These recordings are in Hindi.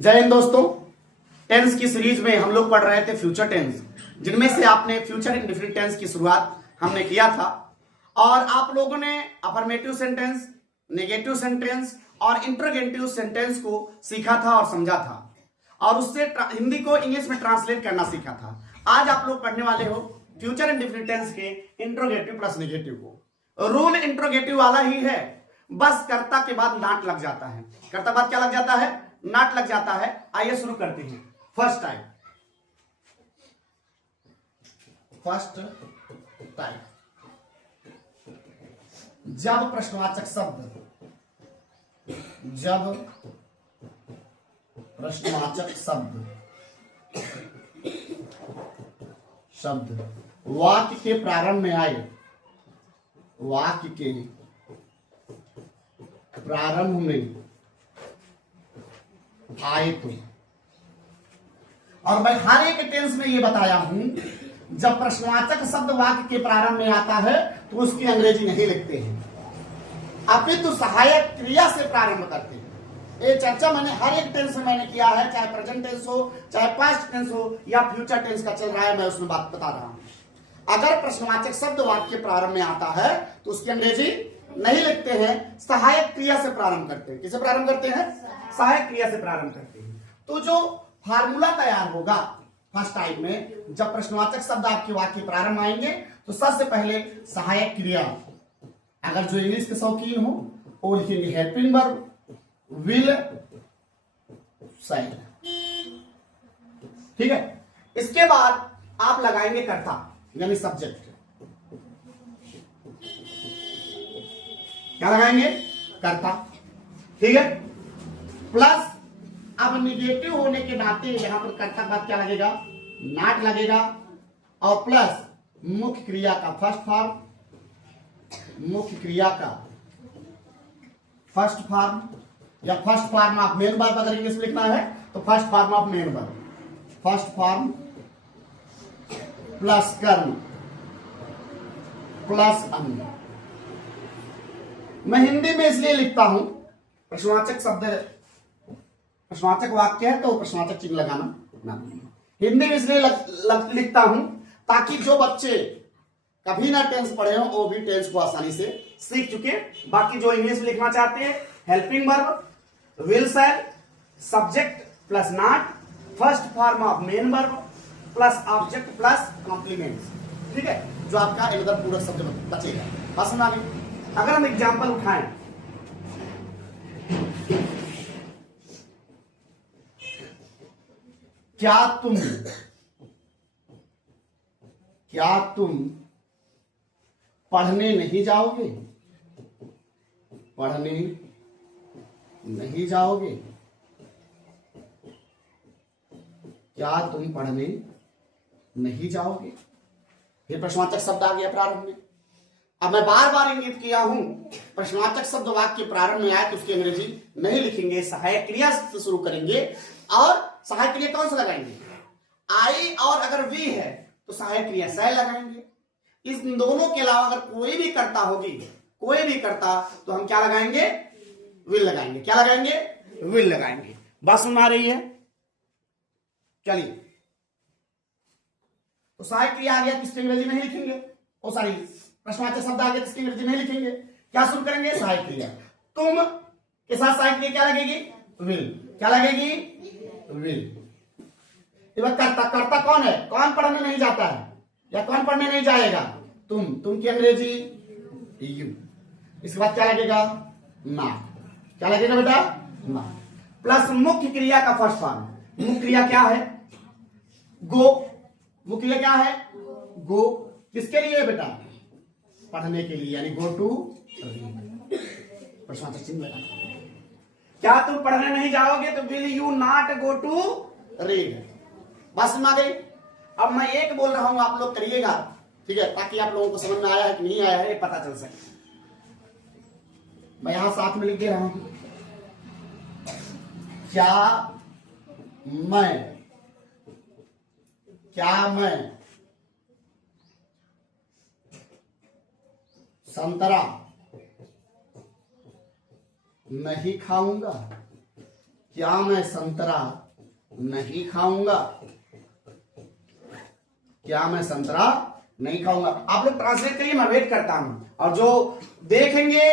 जय हिंद दोस्तों। टेंस की सीरीज में हम लोग पढ़ रहे थे फ्यूचर टेंस, जिनमें से आपने फ्यूचर इंडेफिनिट टेंस की शुरुआत हमने किया था और आप लोगों ने अफर्मेटिव सेंटेंस, नेगेटिव सेंटेंस और इंटरोगेटिव सेंटेंस को सीखा था और समझा था और उससे हिंदी को इंग्लिश में ट्रांसलेट करना सीखा था। आज आप लोग पढ़ने वाले हो फ्यूचर इंडेफिनिट टेंस के इंटरोगेटिव प्लस नेगेटिव को। रूल इंटरोगेटिव वाला ही है, बस कर्ता के बाद नाट लग जाता है। कर्ता बाद क्या लग जाता है? नाट लग जाता है। आइए शुरू करते हैं। फर्स्ट टाइप जब प्रश्नवाचक शब्द वाक्य के प्रारंभ में आए, वाक्य के प्रारंभ में आए तो, और मैं हर एक टेंस में ये बताया हूं, जब प्रश्नवाचक शब्द वाक्य के प्रारंभ में आता है तो उसकी अंग्रेजी नहीं लिखते हैं, अपितु सहायक क्रिया से प्रारंभ करते हैं। ये चर्चा मैंने हर एक टेंस में मैंने किया है, चाहे प्रेजेंट टेंस हो, चाहे पास्ट टेंस हो या फ्यूचर टेंस का चल रहा है, मैं उसमें बात बता रहा हूं। अगर प्रश्नवाचक शब्द वाक्य के प्रारंभ में आता है तो उसकी अंग्रेजी नहीं लिखते हैं, सहायक क्रिया से प्रारंभ करते हैं। किसे प्रारंभ करते हैं? सहायक क्रिया से प्रारंभ करते हैं। तो जो फार्मूला तैयार होगा फर्स्ट टाइप में, जब प्रश्नवाचक शब्द आपके वाक्य प्रारंभ आएंगे तो सबसे पहले सहायक क्रिया, अगर जो इंग्लिश के शौकीन हो वो लिखेंगे हेल्पिंग वर्ब, विल, शैल। ठीक है। इसके बाद आप लगाएंगे कर्ता यानी सब्जेक्ट। क्या लगाएंगे? कर्ता। ठीक है। प्लस अब निगेटिव होने के नाते यहां पर कर्ता बाद क्या लगेगा? नाट लगेगा। और प्लस मुख्य क्रिया का फर्स्ट फॉर्म, मुख्य क्रिया का फर्स्ट फॉर्म या first form of main verb, अगर इंग्लिश में लिखना है तो first form of main verb, first form plus कर्म प्लस अन्य। मैं हिंदी में इसलिए लिखता हूं, प्रश्नवाचक शब्द प्रश्नवाचक वाक्य है तो प्रश्नवाचक चिन्ह लगाना ना, हिंदी में इसलिए लिखता हूं ताकि जो बच्चे कभी ना टेंस पढ़े हो वो भी टेंस को आसानी से सीख चुके। बाकी जो इंग्लिश में लिखना चाहते हैं, helping verb, will, shall, subject plus not, first form of main verb plus object plus complements. ठीक है, जो आपका एकदम पूरा शब्द बचेगा। बात समझ आ गई? अगर हम एग्जाम्पल उठाएं, क्या तुम पढ़ने नहीं जाओगे? पढ़ने नहीं जाओगे? क्या तुम पढ़ने नहीं जाओगे? फिर प्रश्नवाचक शब्द आ गया प्रारंभ में। अब मैं बार बार इंगित किया हूं, प्रश्नवाचक शब्द वाक्य प्रारंभ में आए तो उसकी अंग्रेजी नहीं लिखेंगे, सहायक क्रिया से शुरू करेंगे। और सहायक क्रिया कौन सा लगाएंगे? आई, और अगर वी है तो सहायक क्रिया शैल लगाएंगे। इस दोनों के अलावा अगर कोई भी कर्ता होगी, कोई भी कर्ता, तो हम क्या लगाएंगे? विल लगाएंगे। क्या लगाएंगे? विल लगाएंगे। बात समझ आ रही है? चलिए, तो सहायक क्रिया आ गया, किसकी अंग्रेजी नहीं लिखेंगे? ओ सॉरी, प्रश्नवाचक शब्द आ गया, किसकी अंग्रेजी नहीं लिखेंगे। क्या शुरू करेंगे? सहायक क्रिया। तुम के साथ सहायक क्रिया क्या लगेगी? विल। क्या लगेगी? विल। कर्ता कौन है? कौन पढ़ने नहीं जाता है या कौन पढ़ने नहीं जाएगा? तुम की अंग्रेजी यू। इसके बाद क्या लगेगा? नॉट। क्या लगेगा बेटा? नॉट। प्लस मुख्य क्रिया का फर्स्ट फॉर्म। मुख्य क्रिया क्या है? गो। मुख्य क्रिया क्या है? गो। किसके लिए बेटा? पढ़ने के लिए, यानी गो टू रीड। प्रश्नवाचक चिन्ह लगाना। क्या तुम पढ़ने नहीं जाओगे तो will you not go to read. बात समझ आ गई? अब मैं एक बोल रहा हूं, आप लोग करिएगा, ठीक है, ताकि आप लोगों को समझ में आया है कि नहीं आया है पता चल सके। मैं यहां साथ में लिख दे रहा हूं, क्या मैं संतरा नहीं खाऊंगा। क्या मैं संतरा नहीं खाऊंगा? क्या मैं संतरा नहीं खाऊंगा? आप लोग ट्रांसलेट करिए, मैं वेट करता हूं। और जो देखेंगे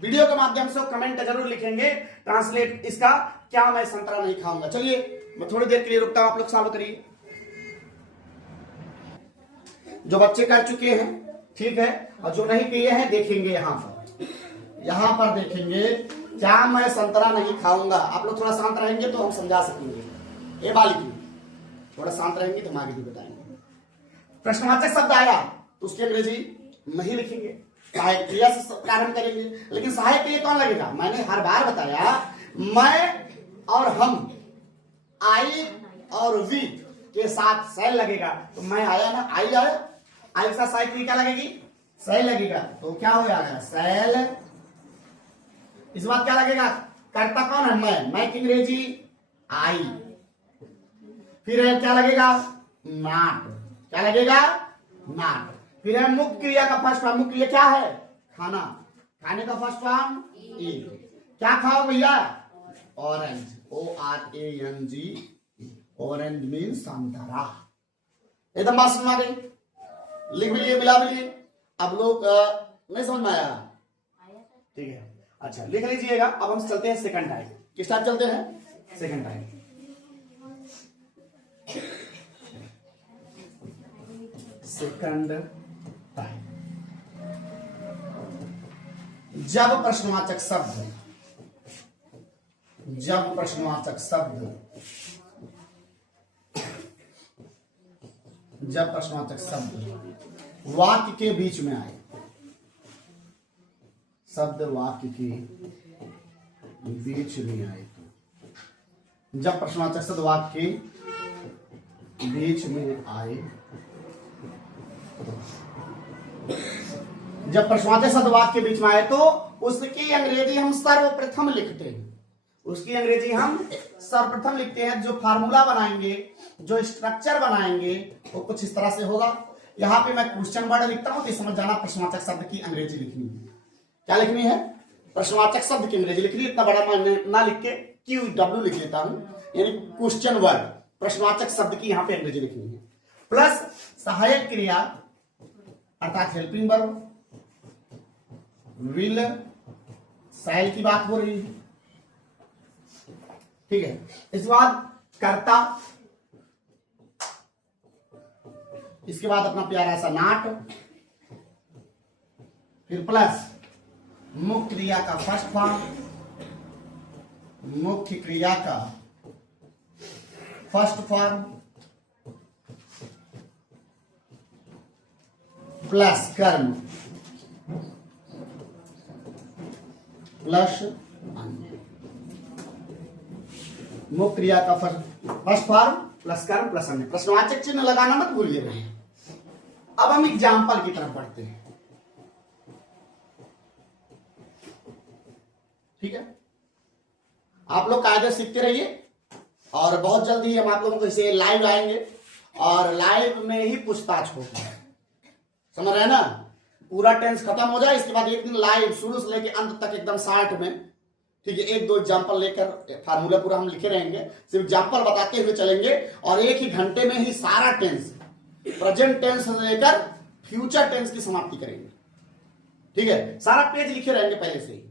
वीडियो के माध्यम से कमेंट जरूर लिखेंगे ट्रांसलेट इसका, क्या मैं संतरा नहीं खाऊंगा। चलिए मैं थोड़ी देर के लिए रुकता हूं, आप लोग सॉल्व करिए। जो बच्चे कर चुके हैं ठीक है, और जो नहीं किए हैं देखेंगे यहां पर देखेंगे, क्या मैं संतरा नहीं खाऊंगा। आप लोग थोड़ा शांत रहेंगे तो हम समझा सकेंगे। ये बालिक थोड़ा शांत रहेंगे तो हम आगे भी बताएंगे। प्रश्नवाचक शब्द आया तो उसकी अंग्रेजी नहीं लिखेंगे, सहायक क्रिया से प्रारंभ करेंगे। लेकिन सहायक क्रिया कौन लगेगा? मैंने हर बार बताया, मैं और हम, आई और वी के साथ सेल लगेगा। तो मैं आया ना, आई आया, आई के साथ सहायक क्रिया क्या लगेगी? सेल लगेगा। तो क्या हो जाएगा? सेल। इस बात क्या लगेगा? कर्ता कौन है? मैं की अंग्रेजी आई। फिर क्या लगेगा? नॉट। क्या लगेगा? नॉट। फिर है मुख्य क्रिया का फर्स्ट फॉर्म। मुख्य क्रिया क्या है? खाना। खाने का फर्स्ट फॉर्म ईट। क्या खाओ भैया? ऑरेंज। ORANG। ऑरेंज मीन संतरा। एकदम बात समझ आ गई? लिख भी लिए, मिला भी लिए। अब लोग नहीं समझ में आया? ठीक है, अच्छा लिख लीजिएगा। अब हम चलते हैं सेकंड टाइप। किस टाइप चलते हैं? Second type. Second type. जब प्रश्नवाचक शब्द वाक्य के बीच में आए, शब्द वाक्य के बीच में आए तो, जब प्रश्नवाचक शब्द वाक्य के बीच में आए, जब प्रश्नवाचक शब्द वाक्य के बीच में आए तो उसकी अंग्रेजी हम सर्वप्रथम लिखते हैं। उसकी अंग्रेजी हम सर्वप्रथम लिखते हैं। जो फार्मूला बनाएंगे, जो स्ट्रक्चर बनाएंगे वो कुछ इस तरह से होगा। यहां पे मैं क्वेश्चन वर्ड लिखता हूं तो समझ जाना प्रश्नवाचक शब्द की अंग्रेजी लिखनी है। क्या लिखनी है? प्रश्नवाचक शब्द की अंग्रेजी लिखनी है। इतना बड़ा मैं ना लिख के QW लिख लेता हूं, यानी क्वेश्चन वर्ड, प्रश्नवाचक शब्द की यहां पे अंग्रेजी लिखनी है। प्लस सहायक क्रिया अर्थात हेल्पिंग वर्ब, विल, साइल की बात हो रही है, ठीक है। इसके बाद कर्ता, इसके बाद अपना प्यारा सा नाट, फिर प्लस मुख्य क्रिया का फर्स्ट फॉर्म, मुख्य क्रिया का फर्स्ट फॉर्म, प्लस कर्म, प्लस अन्य। मुख्य क्रिया का फर्स्ट फॉर्म प्लस कर्म प्लस अन्य। प्रश्नवाचक चिन्ह लगाना मत भूलिएगा। अब हम एग्जाम्पल की तरफ बढ़ते हैं, ठीक है। आप लोग कायदे सीखते रहिए और बहुत जल्दी हम आप लोगों को इसे लाइव आएंगे और लाइव में ही पूछताछ होगी, समझ रहे हैं ना। पूरा टेंस खत्म हो जाए, इसके बाद एक दिन लाइव शुरू से लेकर अंत तक एकदम शार्ट में, ठीक है। एक दो एग्जाम्पल लेकर फार्मूला पूरा हम लिखे रहेंगे, सिर्फ एग्जाम्पल बताते हुए चलेंगे और एक ही घंटे में ही सारा टेंस, प्रेजेंट टेंस से लेकर फ्यूचर टेंस की समाप्ति करेंगे, ठीक है। सारा पेज लिखे रहेंगे पहले से ही,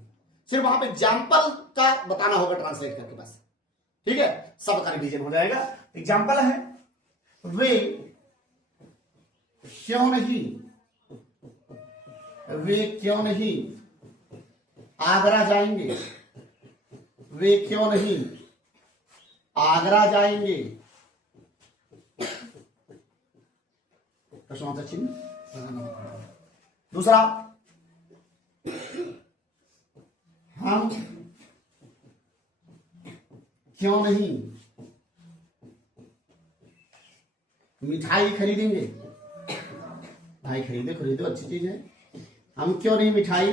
सिर्फ वहां पे एग्जाम्पल का बताना होगा ट्रांसलेट करके बस, ठीक है। सबका रिवीजन हो जाएगा। एग्जाम्पल है, वे क्यों नहीं आगरा जाएंगे? वे क्यों नहीं आगरा जाएंगे? प्रश्नवाचक चिन्ह। दूसरा, हम क्यों नहीं मिठाई खरीदेंगे? भाई खरीदो अच्छी चीज है। हम क्यों नहीं मिठाई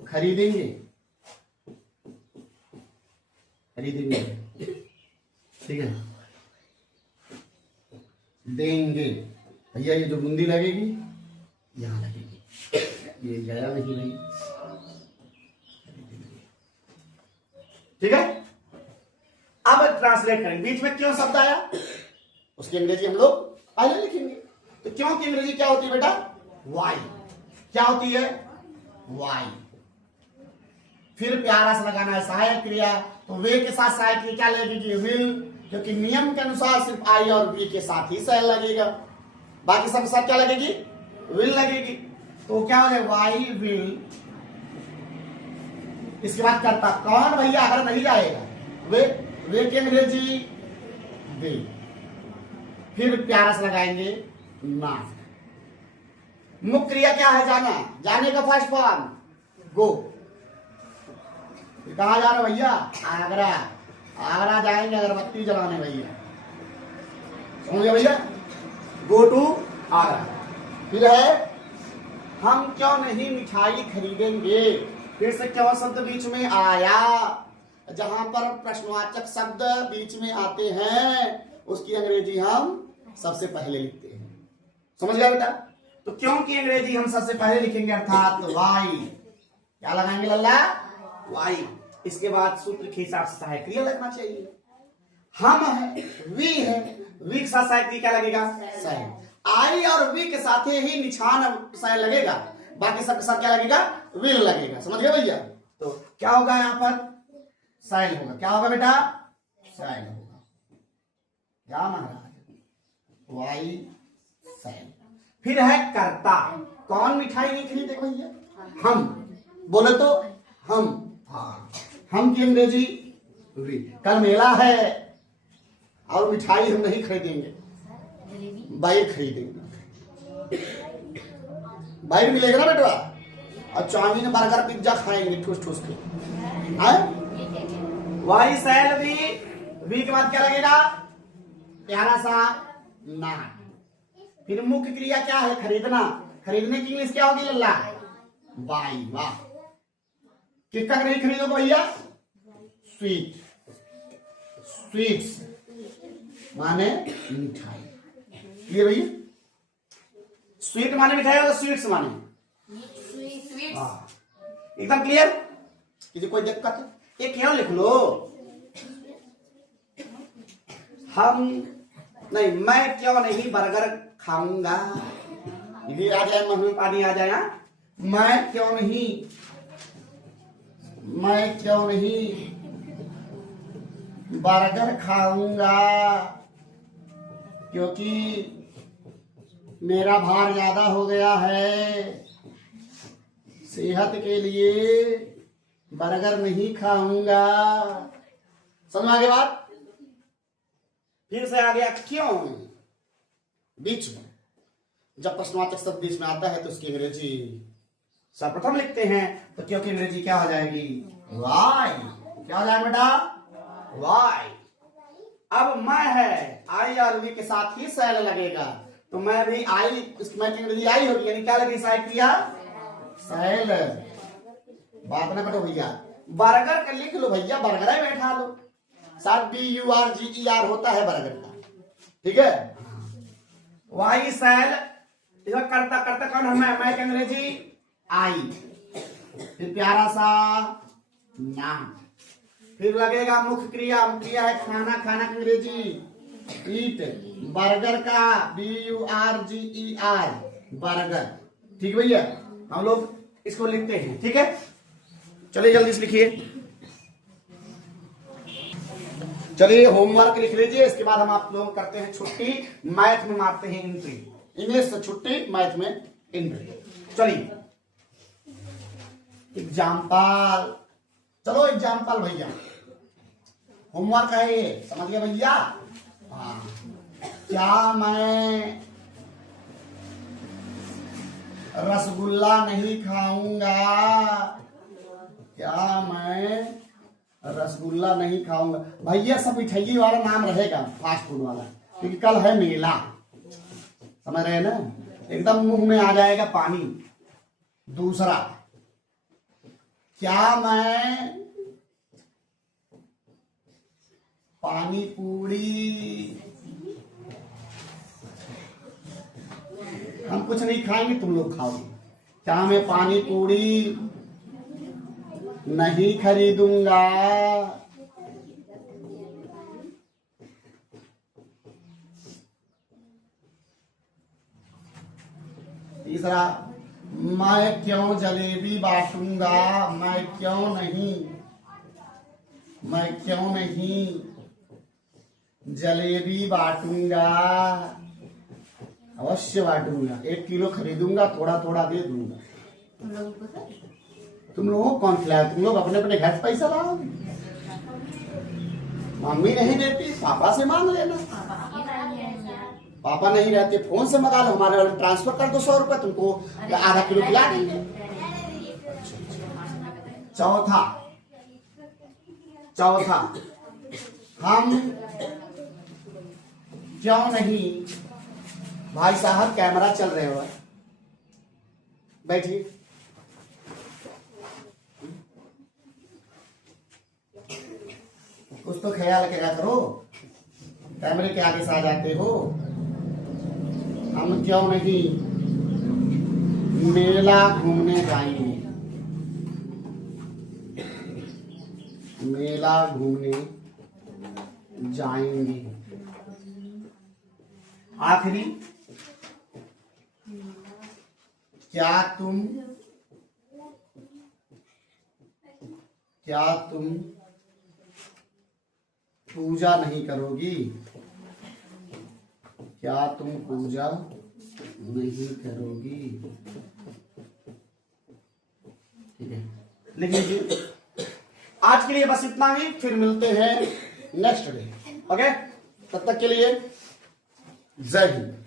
खरीदेंगे? ठीक है। देंगे भैया, ये जो बूंदी लगेगी यहां लगेगी, ये गया नहीं भाई, ठीक है। ट्रांसलेट करेंगे। बीच में क्यों शब्द आया उसकी अंग्रेजी हम लोग पहले लिखेंगे। तो क्यों की अंग्रेजी क्या होती है बेटा? वाई। क्या होती है? वाई। फिर प्यारा सा लगाना है सहायक क्रिया, तो वे के साथ सहायक क्रिया क्या लगेगी? विल, क्योंकि नियम के अनुसार सिर्फ आई और वी के साथ ही सह लगेगा, बाकी सब के साथ क्या लगेगी? विल लगेगी। तो क्या हो जाएगा? Why will. इसके बाद करता कौन भैया? अगर नहीं जाएगा वे की अंग्रेजी विल। फिर प्यारा से लगाएंगे नॉट। मुख्य क्रिया क्या है? जाना। जाने का फर्स्ट फॉर्म गो। कहा जा रहा भैया? आगरा। आगरा जाएंगे अगरबत्ती जलाने भैया, समझ गए भैया? Go to Agra. फिर है हम क्यों नहीं मिठाई खरीदेंगे। फिर से क्यों शब्द बीच में आया। जहां पर प्रश्नवाचक शब्द बीच में आते हैं उसकी अंग्रेजी हम सबसे पहले लिखते हैं, समझ गया बेटा? तो क्यों की अंग्रेजी हम सबसे पहले लिखेंगे, अर्थात वाई। क्या लगाएंगे लल्ला? वाई। इसके बाद सूत्र के हिसाब से सहायक क्रिया लगना चाहिए। हम है, वी है, वी के साथ सहायक क्रिया क्या लगेगा? सहायक। आई और वी के साथ ही निशान सहायक लगेगा, बाकी सबके साथ क्या लगेगा? विल लगेगा, समझ गए भैया? तो क्या होगा यहां पर? साइल होगा। क्या होगा बेटा? साइल होगा। क्या महाराज? वाई साइल। फिर है कर्ता। कौन मिठाई नहीं खरीदे भैया? हम। बोले तो हम। हाँ, हम की अंग्रेजी वी। कल मेला है और मिठाई हम नहीं खरीदेंगे, बाइक खरीदेंगे। बाइक मिलेगा ना बेटा, और चाउमीन बर्गर पिज्जा खाएंगे ठूस ठूस के। वाई सेल वी के बाद क्या लगेगा? प्यारा सा ना। फिर मुख्य क्रिया क्या है? खरीदना। खरीदने की इंग्लिश क्या होगी लल्ला? बाई। वाह, किसका नहीं खरीदोगे भैया? स्वीट। स्वीट्स माने मिठाई। ये भैया स्वीट माने मिठाई होगा, स्वीट्स माने एकदम क्लियर? किसी कोई दिक्कत? ये क्यों लिख लो? हम नहीं, मैं क्यों नहीं बर्गर खाऊंगा। ये आ जाए, मुंह में पानी आ जाए। मैं क्यों नहीं बर्गर खाऊंगा, क्योंकि मेरा भार ज्यादा हो गया है, सेहत के लिए बर्गर नहीं खाऊंगा। समझ आगे बात? फिर से आ गया क्यों बीच में। जब प्रश्नवाचक शब्द बीच में आता है तो उसकी अंग्रेजी सर्वप्रथम लिखते हैं, तो क्यों की अंग्रेजी क्या हो जाएगी? वाई। क्या हो जाएगा बेटा? वाई। अब मैं है, आई और वी के साथ ही सेल लगेगा, तो मैं भी आई, मैं की अंग्रेजी आई होगी, यानी क्या लगेगी? सहायक क्रिया सेल। बात ना करो भैया, बर्गर का लिख लो भैया, बर्गर है बैठा लो, साथ BURGER होता है बर्गर का, ठीक है? Why sell. करता करता कौन है? मैं की अंग्रेजी आई। फिर प्यारा सा नाम। फिर लगेगा मुख्य क्रिया। मुख्य क्रिया है खाना। खाना की अंग्रेजी ईट। बर्गर का BURGER बर्गर, ठीक भैया? हम लोग इसको लिखते हैं, ठीक है? चलिए जल्दी से लिखिए। चलिए होमवर्क लिख लीजिए, इसके बाद हम आप लोग करते हैं छुट्टी, मैथ में मारते हैं एंट्री। इंग्लिश से छुट्टी, मैथ में एंट्री। चलिए एग्जाम्पल। चलो एग्जाम्पल भैया, होमवर्क है ये, समझ गए भैया? हाँ। क्या मैं रसगुल्ला नहीं खाऊंगा? क्या मैं रसगुल्ला नहीं खाऊंगा? भैया सब मिठाई वाला नाम रहेगा, फास्ट फूड वाला, क्योंकि कल है मेला, समझ रहे हैं ना? एकदम मुंह में आ जाएगा पानी। दूसरा, क्या मैं पानी पूरी, हम कुछ नहीं खाएंगे, तुम लोग खाओगे। क्या मैं पानी पूरी नहीं खरीदूंगा? तीसरा, मैं क्यों जलेबी बांटूंगा, मैं क्यों नहीं जलेबी बांटूंगा, अवश्य बांटूंगा, 1 किलो खरीदूंगा, थोड़ा थोड़ा दे दूंगा। तुम लोगों को कौन खिलाया? तुम लोग अपने अपने घर से पैसा लाओ। मम्मी नहीं देती, पापा से मांग लेना। पापा नहीं रहते, फोन से मंगा लो, हमारे वाले ट्रांसफर कर दो 100 रुपए, तुमको आधा किलो खिला देंगे। चौथा, हम क्यों नहीं, भाई साहब कैमरा चल रहे हो, बैठिए। कुछ तो ख्याल करा करो, कैमरे के आगे से आ जाते हो। हम क्यों नहीं मेला घूमने जाएंगे, मेला घूमने जाएंगे। आखिरी, क्या तुम पूजा नहीं करोगी, क्या तुम पूजा नहीं करोगी? ठीक है, लिख लीजिए। आज के लिए बस इतना ही, फिर मिलते हैं नेक्स्ट डे। ओके, तब तक के लिए जय हिंद।